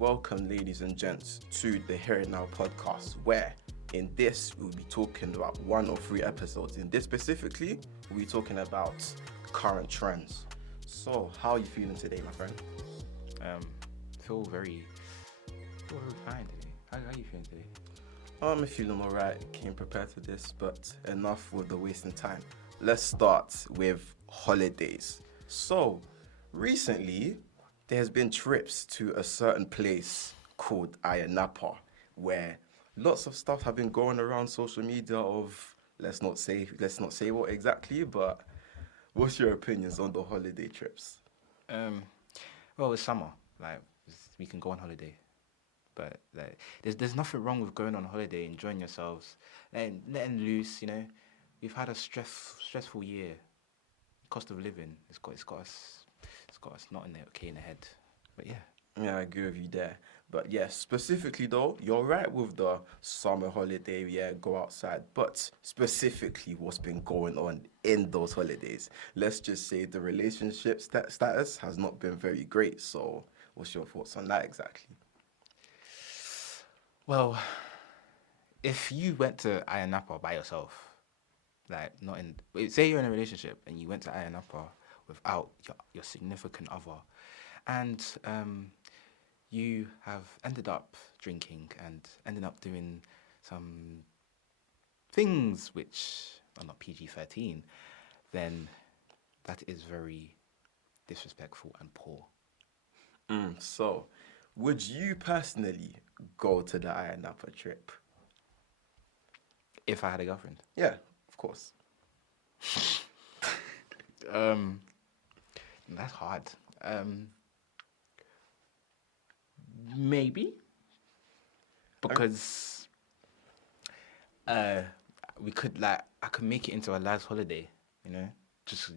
welcome, ladies and gents, to the Here and Now podcast, where in this we'll be talking about 1 or 3 episodes. In this specifically, we'll be talking about current trends. So, how are you feeling today, my friend? Feel very fine today. How are you feeling today? I'm feeling alright, came prepared for this, but enough with the wasting time. Let's start with holidays. So, recently, there's been trips to a certain place called Ayanapa, where lots of stuff have been going around social media of, let's not say what exactly, but what's your opinions on the holiday trips? Well, it's summer. We can go on holiday. But there's nothing wrong with going on holiday, enjoying yourselves, letting loose. We've had a stressful year. Cost of living, it's got us not in the head. But yeah. Yeah, I agree with you there. But yeah, specifically though, you're right with the summer holiday, yeah, go outside. But specifically what's been going on in those holidays. Let's just say the relationship status has not been very great. So what's your thoughts on that exactly? Well, if you went to Ayanapa by yourself, say you're in a relationship and you went to Ayanapa without your significant other, and you have ended up drinking and ended up doing some things which are not PG-13, then that is very disrespectful and poor. So, would you personally go to the Ayanapa trip? If I had a girlfriend? Yeah, of course. That's hard. Maybe. Because we could I could make it into a lad's holiday, Just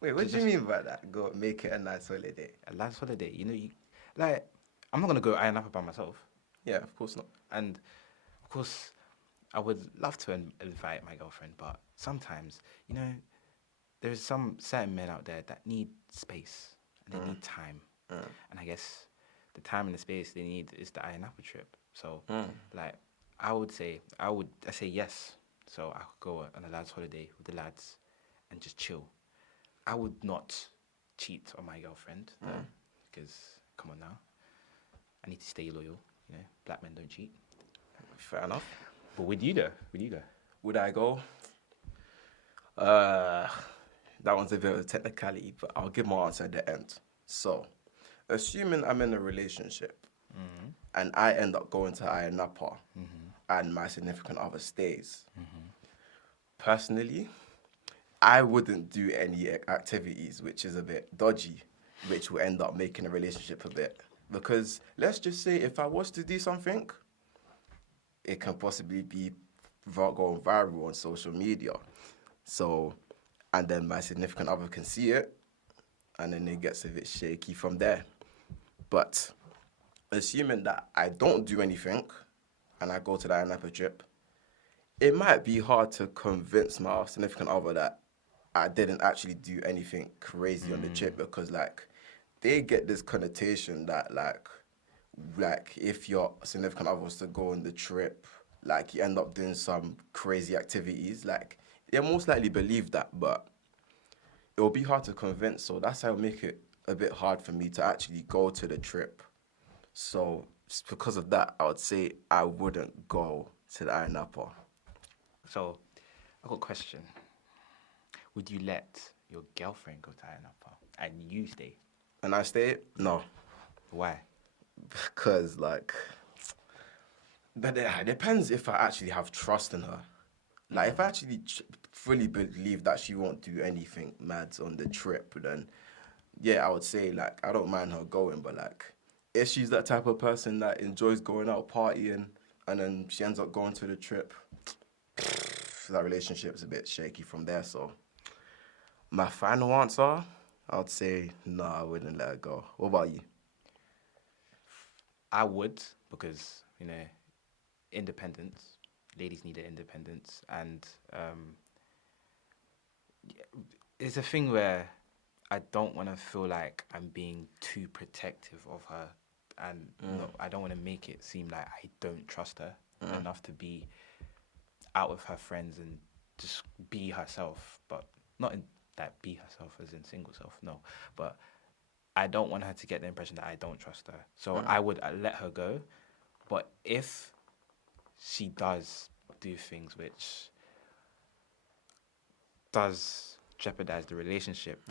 Wait, what do you mean by that? Go make it a nice holiday. A lad's holiday, I'm not gonna go Ayanapa by myself. Yeah, of course not. And of course I would love to invite my girlfriend, but sometimes, there's some certain men out there that need space and they need time. And I guess the time and the space they need is the Ayanapa trip. So, I say yes. So I could go on a lad's holiday with the lads and just chill. I would not cheat on my girlfriend, though, because, come on now, I need to stay loyal. Black men don't cheat. Fair enough. But would you go? Would I go? That one's a bit of a technicality, but I'll give my answer at the end. So, assuming I'm in a relationship and I end up going to Ayanapa and my significant other stays, personally, I wouldn't do any activities which is a bit dodgy, which will end up making a relationship a bit. Because let's just say if I was to do something, it can possibly be going viral on social media. So, and then my significant other can see it, and then it gets a bit shaky from there. But assuming that I don't do anything, and I go to the Ayanapa trip, it might be hard to convince my significant other that I didn't actually do anything crazy on the trip, because they get this connotation that if your significant other was to go on the trip, you end up doing some crazy activities, they most likely believe that, but it will be hard to convince, so that's how it'll make it a bit hard for me to actually go to the trip. So, just because of that, I would say I wouldn't go to the Ayanapa. So, I've got a question. Would you let your girlfriend go to Ayanapa and you stay? And I stay? No. Why? Because, but it depends if I actually have trust in her. If I actually fully believe that she won't do anything mad on the trip, then, yeah, I would say, I don't mind her going, but, if she's that type of person that enjoys going out partying and then she ends up going to the trip, that relationship's a bit shaky from there, so my final answer, I would say, no, I wouldn't let her go. What about you? I would, because, independence. Ladies need their independence. And it's a thing where I don't want to feel like I'm being too protective of her and no, I don't want to make it seem like I don't trust her enough to be out with her friends and just be herself, but not in that be herself as in single self, no. But I don't want her to get the impression that I don't trust her. So I would let her go. But if she does do things which does jeopardize the relationship,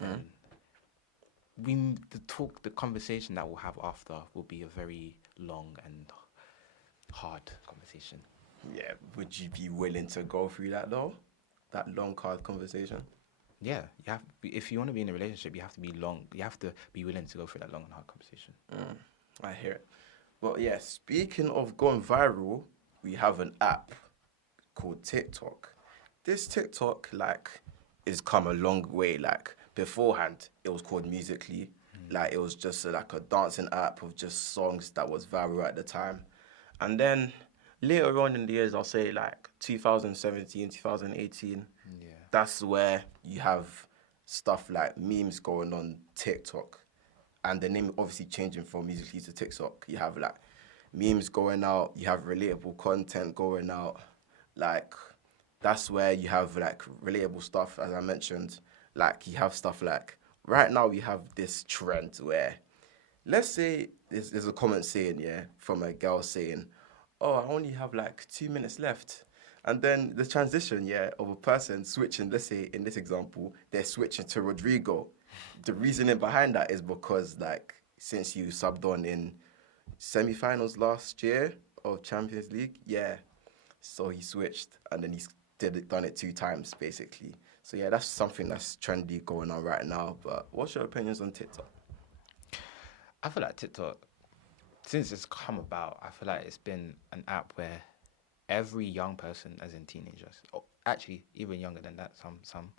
then the conversation that we'll have after will be a very long and hard conversation. Yeah, would you be willing to go through that though? That long, hard conversation? Yeah, if you want to be in a relationship, you have to be willing to go through that long and hard conversation. I hear it. But yeah, speaking of going viral, we have an app called TikTok. This TikTok, like, is come a long way. Like, beforehand, it was called Musical.ly. Like, it was just like a dancing app of just songs that was viral at the time. And then later on in the years, I'll say like 2017, 2018, that's where you have stuff like memes going on TikTok. And the name obviously changing from Musical.ly to TikTok. You have like memes going out, you have relatable content going out. Like, that's where you have like relatable stuff, as I mentioned. Like, you have stuff like, right now we have this trend where, let's say there's a comment saying, from a girl saying, oh, I only have like 2 minutes left. And then the transition, of a person switching, let's say in this example, they're switching to Rodrigo. The reasoning behind that is because, like, since you subbed on in semi-finals last year of Champions League, so he switched and then he's done it 2 times, basically. So, that's something that's trendy going on right now. But what's your opinions on TikTok? I feel like TikTok, since it's come about, I feel like it's been an app where every young person, as in teenagers, or actually even younger than that, some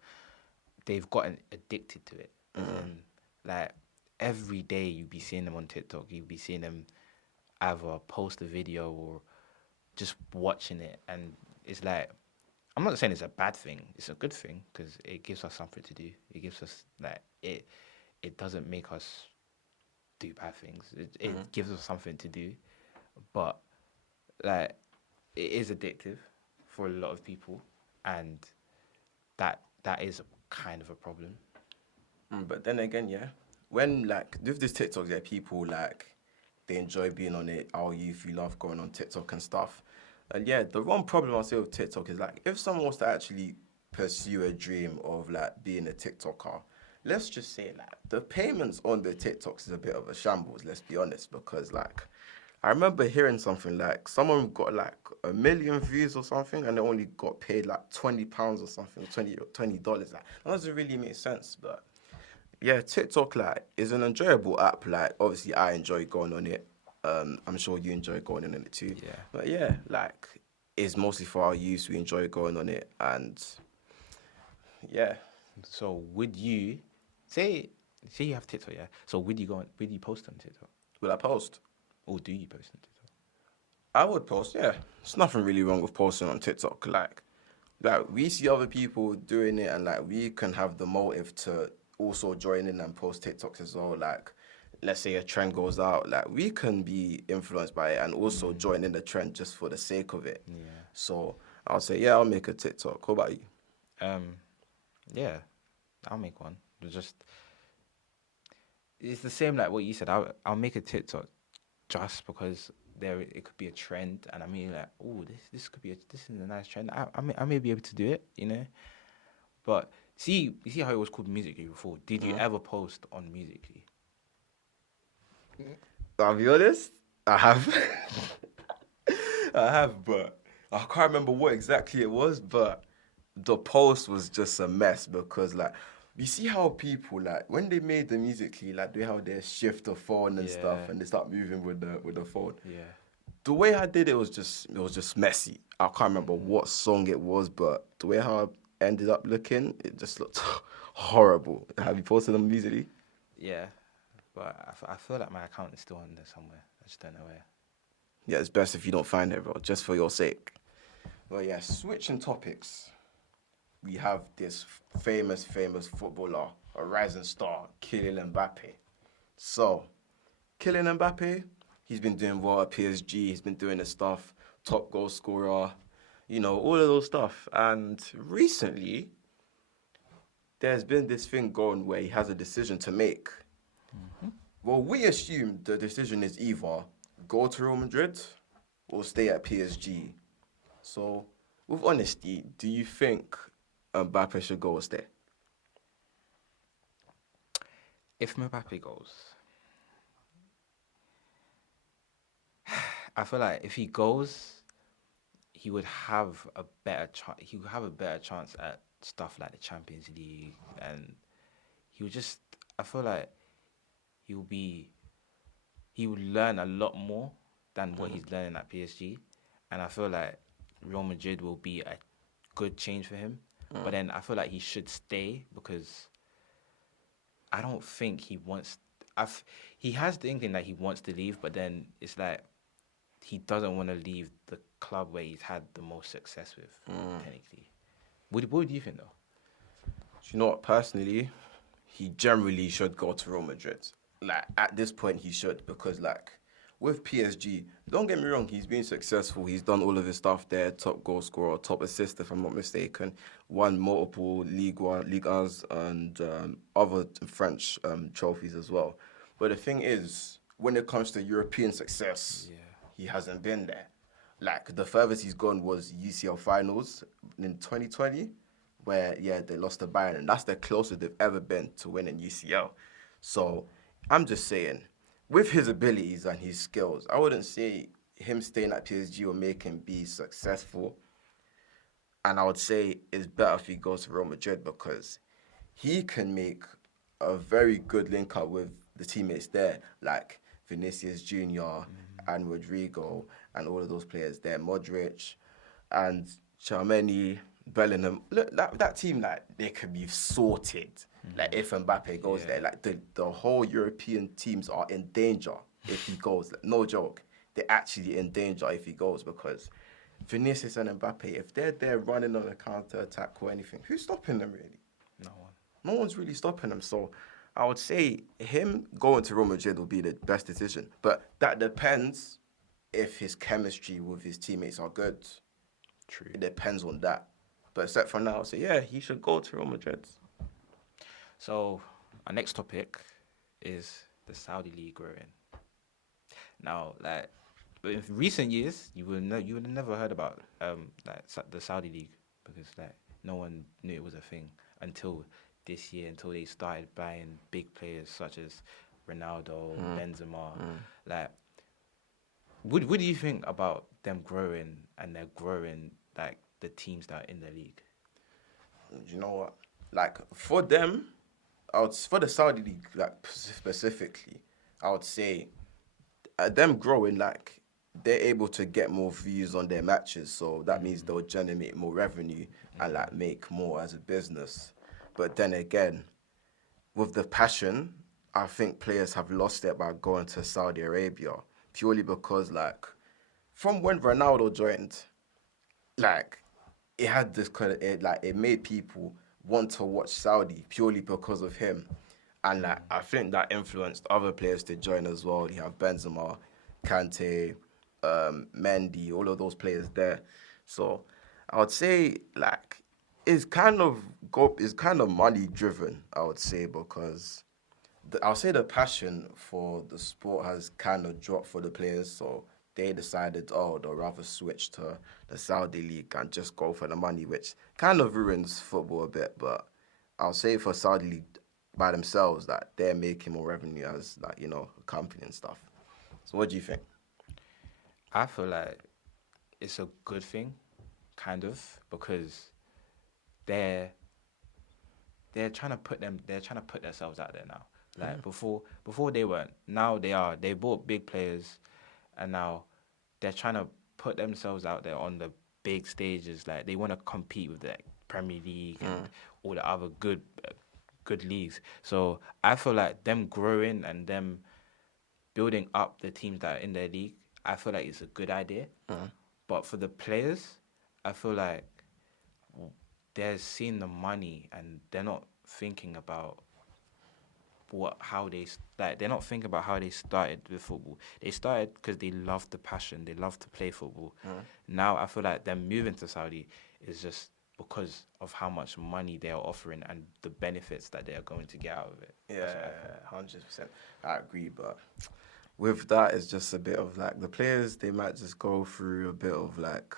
they've gotten addicted to it. As in, like, every day you'd be seeing them on TikTok, you'd be seeing them either post a video or just watching it, and it's like, I'm not saying it's a bad thing, it's a good thing, because it gives us something to do. It gives us, like, it doesn't make us do bad things. It gives us something to do, but, like, it is addictive for a lot of people, and that is kind of a problem. But then again, when, like, with this TikTok, people, like, they enjoy being on it. Our youth, we love going on TikTok and stuff. And the one problem I say with TikTok is, like, if someone was to actually pursue a dream of, like, being a TikToker, let's just say, like, the payments on the TikToks is a bit of a shambles, let's be honest, because, like, I remember hearing something like someone got like 1 million views or something and they only got paid like £20 or something, $20. Like, that doesn't really make sense. But TikTok, like, is an enjoyable app. Like, obviously I enjoy going on it. I'm sure you enjoy going on it too. Yeah. But like, it's mostly for our use. We enjoy going on it, and So would you say you have TikTok, so would you post on TikTok? will I post? Or do you post on TikTok? I would post, There's nothing really wrong with posting on TikTok. Like we see other people doing it, and like we can have the motive to also join in and post TikToks as well. Like, let's say a trend goes out, like we can be influenced by it and also join in the trend just for the sake of it. Yeah. So I'll say, I'll make a TikTok. What about you? Yeah, I'll make one. It's the same like what you said. I'll make a TikTok just because it could be a trend, and I mean, like, oh, this is a nice trend. I may be able to do it, you know. But you see how it was called Musical.ly before. Did you ever post on Musical.ly? I'll be honest, I have. I have, but I can't remember what exactly it was. But the post was just a mess because, like, you see how people, like, when they made the Musical.ly, like, they how they shift the phone and stuff, and they start moving with the phone. Yeah. The way I did it was just messy. I can't remember what song it was, but the way how I ended up looking, it just looked horrible. Have you posted on Musical.ly? Yeah, but I feel like my account is still on there somewhere. I just don't know where. Yeah, it's best if you don't find it, bro, just for your sake. Well, switching topics. We have this famous footballer, a rising star, Kylian Mbappe. So, Kylian Mbappe, He's been doing well at PSG. He's been doing his stuff. Top goal scorer. All of those stuff. And recently, there's been this thing going where he has a decision to make. Well, we assume the decision is either go to Real Madrid or stay at PSG. So, with honesty, do you think Mbappe should go or stay? If Mbappe goes, I feel like if he goes, he would have a better chance. He would have a better chance at stuff like the Champions League, and he would just. I feel like he would learn a lot more than what he's learning at PSG, and I feel like Real Madrid will be a good change for him. But then I feel like he should stay because I don't think he wants. He has the inkling that he wants to leave, but then it's like he doesn't want to leave the club where he's had the most success with. Technically, what do you think though? Do you know what? Personally, he generally should go to Real Madrid. Like, at this point, he should, because, like, with PSG, don't get me wrong, he's been successful. He's done all of his stuff there, top goal scorer, top assist, if I'm not mistaken. Won multiple Ligue 1s, and other French trophies as well. But the thing is, when it comes to European success, he hasn't been there. Like, the furthest he's gone was UCL finals in 2020, where, they lost to Bayern, and that's the closest they've ever been to winning UCL. So, I'm just saying, with his abilities and his skills, I wouldn't say him staying at PSG will make him be successful. And I would say it's better if he goes to Real Madrid because he can make a very good link up with the teammates there, like Vinicius Jr. and Rodrigo and all of those players there, Modric and Tchouaméni, Bellingham. Look, that team, like, they could be sorted. Like, if Mbappe goes there, like, the whole European teams are in danger if he goes. Like, no joke. They're actually in danger if he goes because Vinicius and Mbappe, if they're there running on a counter-attack or anything, who's stopping them, really? No one. No one's really stopping them. So I would say him going to Real Madrid will be the best decision. But that depends if his chemistry with his teammates are good. True. It depends on that. But except for now, so yeah, he should go to Real Madrid. So our next topic is the Saudi League growing. Now, like, but in recent years, you would have never heard about the Saudi League because like no one knew it was a thing until this year, until they started buying big players such as Ronaldo, Benzema. Like, what do you think about them growing and they're growing like the teams that are in the league? You know what? Like, for them, for the Saudi League, like, specifically, I would say them growing, like, they're able to get more views on their matches, so that means they'll generate more revenue and, like, make more as a business. But then again, with the passion, I think players have lost it by going to Saudi Arabia, purely because, like, from when Ronaldo joined, like, it had this kind of, it made people want to watch Saudi purely because of him. And, like, I think that influenced other players to join as well. You have Benzema, Kante, Mendy, all of those players there. So I would say, like, it's kind of money driven, I would say, because I'll say the passion for the sport has kind of dropped for the players. So they decided, they'll rather switch to the Saudi League and just go for the money, which kind of ruins football a bit. But I'll say for Saudi League by themselves, that they're making more revenue as, like, a company and stuff. So what do you think? I feel like it's a good thing, kind of, because they're trying to put themselves out there now. Like before they weren't. Now they are. They bought big players, and now they're trying to put themselves out there on the big stages. Like, they want to compete with the Premier League and all the other good leagues. So I feel like them growing and them building up the teams that are in their league, I feel like it's a good idea. But for the players, I feel like they're seeing the money and they're not thinking about how they like. They're not thinking about how they started with football. They started because they loved the passion. They loved to play football. Now I feel like them moving to Saudi is just because of how much money they are offering and the benefits that they are going to get out of it. That's what I feel. 100%. I agree, but with that, it's just a bit of like the players. They might just go through a bit of like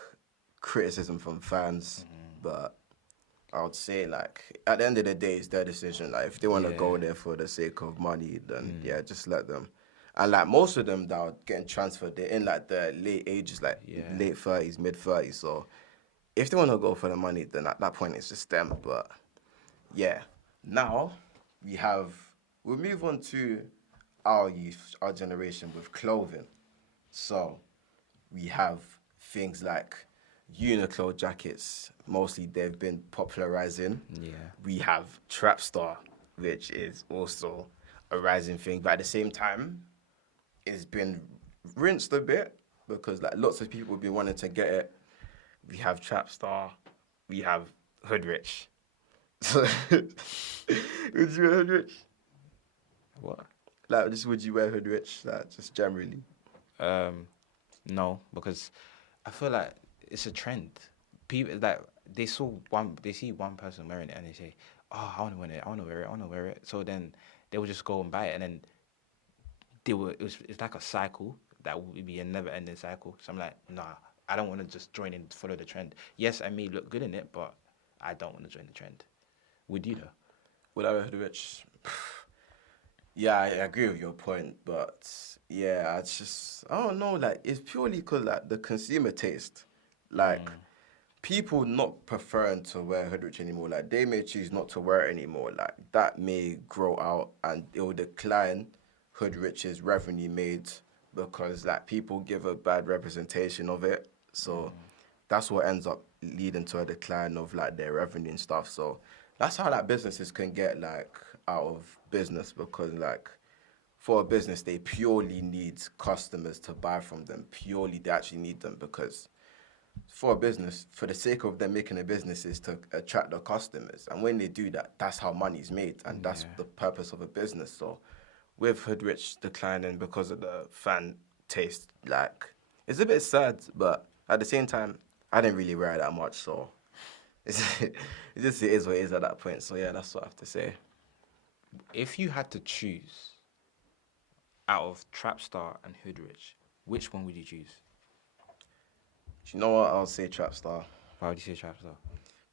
criticism from fans, but I would say like at the end of the day, it's their decision. Like if they want to go Yeah. there for the sake of money, then yeah, just let them. And like most of them that are getting transferred, they're in like the late ages, like Yeah. late 30s, mid 30s. So if they want to go for the money, then at that point it's just them. But yeah, now we'll move on to our youth, our generation with clothing. So we have things like Uniqlo jackets. Mostly they've been popularizing. Yeah. We have Trapstar, which is also a rising thing, but at the same time, it's been rinsed a bit because like lots of people have been wanting to get it. We have Trapstar, we have Hoodrich. So, would you wear Hoodrich? What? Like, just would you wear Hoodrich? Like, just generally. No, because I feel like it's a trend. People like they see one person wearing it and they say, "Oh, I want to wear it. I want to wear it. I want to wear it." So then they will just go and buy it, and then it's like a cycle that would be a never-ending cycle. So I'm like, nah, I don't want to just join and follow the trend. Yes, I may look good in it, but I don't want to join the trend. Would you though? Would I wear Hoodrich? Yeah, I agree with your point, but yeah, I don't know, like, it's purely because, like, the consumer taste. Like, people not preferring to wear Hoodrich anymore, like, they may choose not to wear it anymore. Like, that may grow out and it will decline Hoodrich's revenue made because, like, people give a bad representation of it. So that's what ends up leading to a decline of, like, their revenue and stuff. So that's how, like, businesses can get, like, out of business because, like, for a business, they purely need customers to buy from them. Purely, they actually need them because for a business, for the sake of them making a business, is to attract the customers. And when they do that, that's how money's made, and that's the purpose of a business. So, with Hoodrich declining because of the fan taste, like it's a bit sad, but at the same time, I didn't really wear it that much, so it is what it is at that point. So yeah, that's what I have to say. If you had to choose out of Trapstar and Hoodrich, which one would you choose? Do you know what? I'll say Trapstar. Why would you say Trapstar?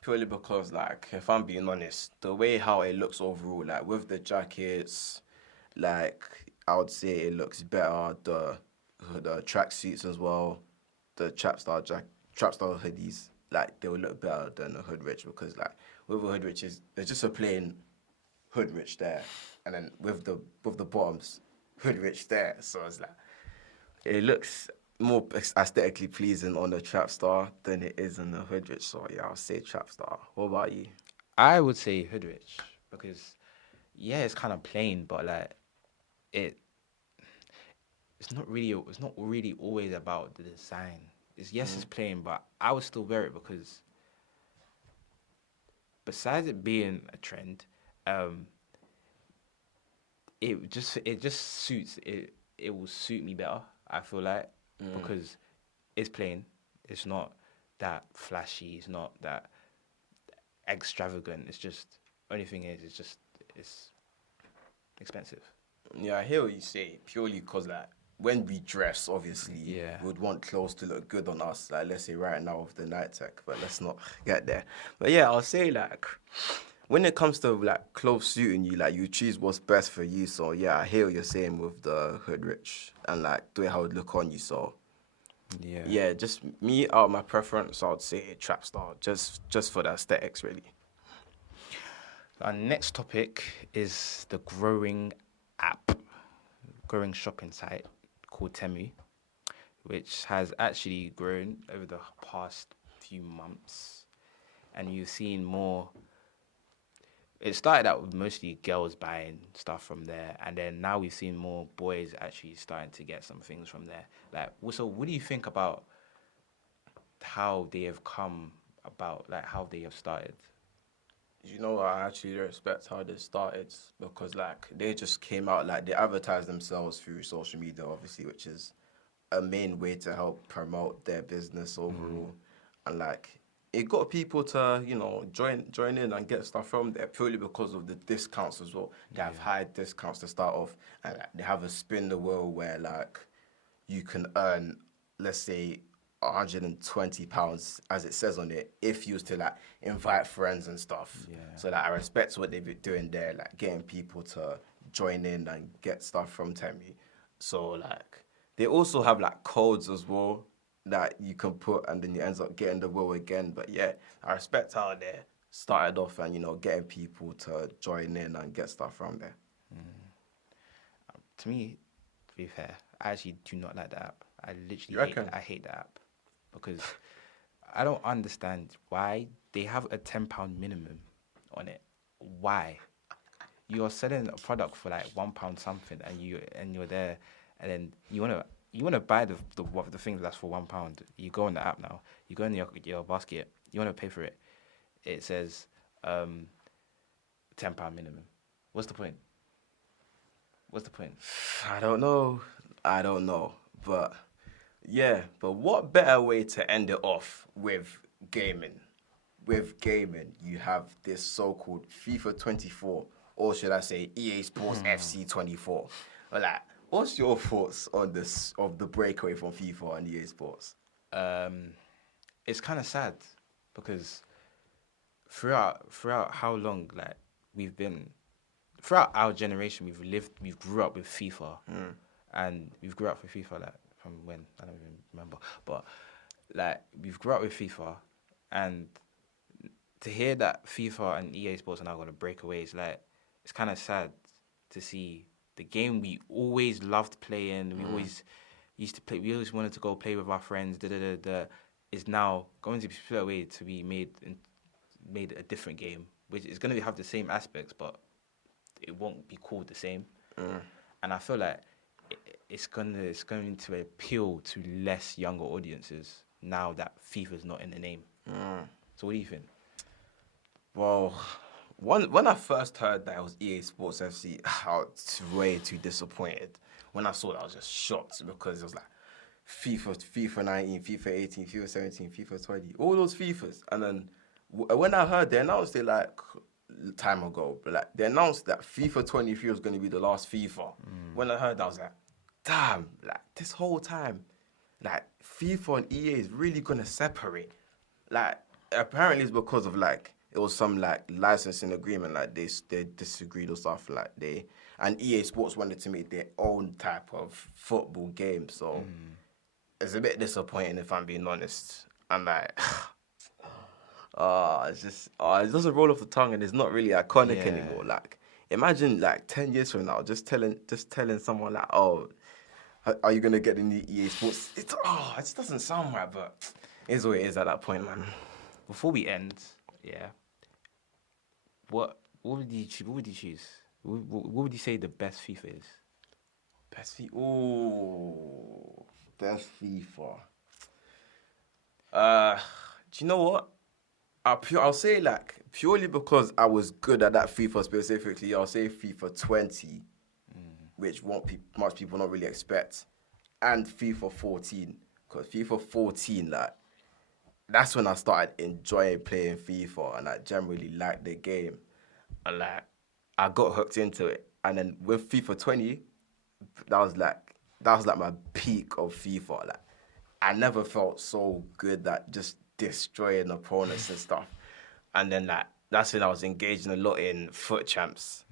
Purely because, like, if I'm being honest, the way how it looks overall, like with the jackets, like I would say it looks better. The track suits as well, the Trapstar hoodies, like they will look better than the Hoodrich because like with a Hoodrich is there's just a plain Hoodrich there, and then with the bottoms, Hoodrich there. So it's like it looks more aesthetically pleasing on the Trapstar than it is on the Hoodrich. So yeah, I'll say Trapstar. What about you? I would say Hoodrich because yeah, it's kind of plain, but like it it's not really always about the design. It's plain, but I would still wear it because besides it being a trend, um, it just suits it. It will suit me better. I feel like because it's plain. It's not that flashy. It's not that extravagant. It's just only thing is it's expensive. Yeah, I hear what you say. Purely because like when we dress, obviously, Yeah. we would want clothes to look good on us. Like let's say right now with the night tech, but let's not get there. But yeah, I'll say like when it comes to like clothes suiting you, like you choose what's best for you. So yeah, I hear what you're saying with the Hoodrich and like the way how it look on you. So Yeah. yeah, just me out of my preference, I'd say Trapstar, just for the aesthetics, really. Our next topic is the growing shopping site called Temu, which has actually grown over the past few months, and you've seen more. It started out with mostly girls buying stuff from there, and then now we've seen more boys actually starting to get some things from there. Like, so what do you think about how they have come about, like how they have started? You know, I actually respect how this started because, like, they just came out, like, they advertised themselves through social media, obviously, which is a main way to help promote their business overall. And, like, it got people to, join in and get stuff from there purely because of the discounts as well. They have high discounts to start off, and like, they have a spin the wheel where, like, you can earn, let's say, £120 as it says on it if you was to like invite friends and stuff. Yeah. So like I respect what they've been doing there, like getting people to join in and get stuff from Temi. So like they also have like codes as well that you can put and then you end up getting the will again. But yeah, I respect how they started off and getting people to join in and get stuff from there. To me, to be fair, I actually do not like the app. I You literally reckon? I hate the app because I don't understand why they have a £10 minimum on it. Why? You're selling a product for like £1 something, and you're there, and then you wanna buy the thing that's for £1. You go on the app now. You go in your basket. You wanna pay for it. It says £10 minimum. What's the point? What's the point? I don't know. I don't know. But yeah, but what better way to end it off with gaming? With gaming, you have this so-called FIFA 24, or should I say EA Sports FC 24. But like, what's your thoughts on this of the breakaway from FIFA and EA Sports? It's kind of sad because throughout how long like we've been throughout our generation we've grew up with FIFA and we've grew up with FIFA like from when I don't even remember, but like we've grew up with FIFA, and to hear that FIFA and EA Sports are now going to break away is like it's kind of sad to see the game we always loved playing. We always used to play. We always wanted to go play with our friends. Is now going to be split away to be made a different game, which is going to have the same aspects, but it won't be called the same. And I feel like it's going to appeal to less younger audiences now that FIFA's not in the name. So what do you think? Well, when I first heard that it was EA Sports FC, I was way too disappointed. When I saw that, I was just shocked because it was like FIFA 19, FIFA 18, FIFA 17, FIFA 20, all those FIFAs. And then when I heard they announced it like time ago, but like they announced that FIFA 23 was going to be the last FIFA. When I heard that, I was like, damn, like this whole time, like FIFA and EA is really going to separate. Like apparently it's because of like it was some like licensing agreement, like they disagreed or stuff, like and EA Sports wanted to make their own type of football game, so it's a bit disappointing if I'm being honest. And like it's just it doesn't roll off the tongue and it's not really iconic Yeah. anymore. Like imagine like 10 years from now just telling someone like, oh, are you gonna get the new EA Sports? It just doesn't sound right, but it's what it is at that point, man. Before we end, yeah, what would you choose? What would you choose? What would you say the best FIFA is? Best FIFA. Do you know what? I'll say like purely because I was good at that FIFA specifically. I'll say FIFA 20, which much people don't really expect, and FIFA 14. Because FIFA 14, like that's when I started enjoying playing FIFA and I generally liked the game, and like I got hooked into it. And then with FIFA 20, that was like my peak of FIFA. Like I never felt so good that just destroying opponents and stuff. And then like that's when I was engaging a lot in foot champs.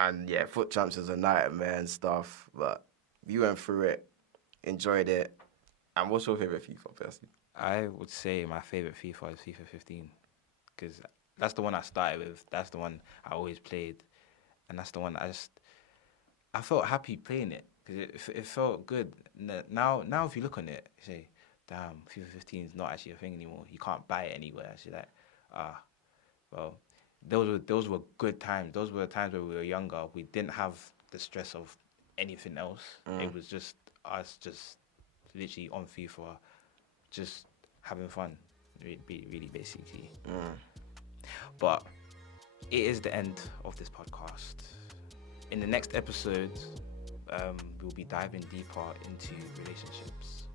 And yeah, foot champs is a nightmare and stuff. But we went through it, enjoyed it. And what's your favorite FIFA, personally? I would say my favorite FIFA is FIFA 15 because that's the one I started with. That's the one I always played, and that's the one I felt happy playing it because it felt good. Now if you look on it, you say, damn, FIFA 15 is not actually a thing anymore. You can't buy it anywhere. Actually, like well, those were good times. Those were the times where we were younger. We didn't have the stress of anything else. It was just us, just literally on FIFA, just having fun. Really basically. But it is the end of this podcast. In the next episode, we'll be diving deeper into relationships.